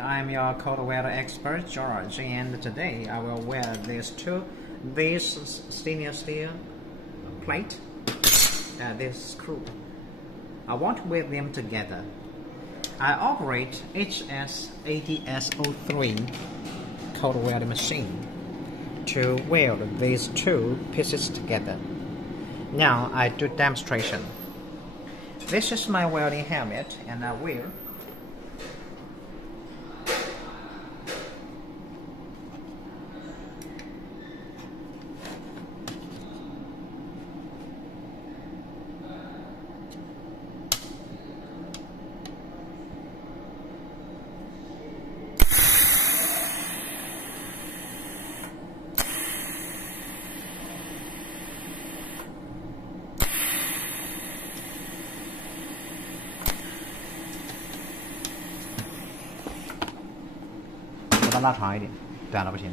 I'm your cold welder expert, George, and today I will weld this stainless steel plate and this screw. I want to weld them together. I operate ADS03 cold welding machine to weld these two pieces together. Now I do demonstration. This is my welding helmet, and I will把它拉长一点，短了不行。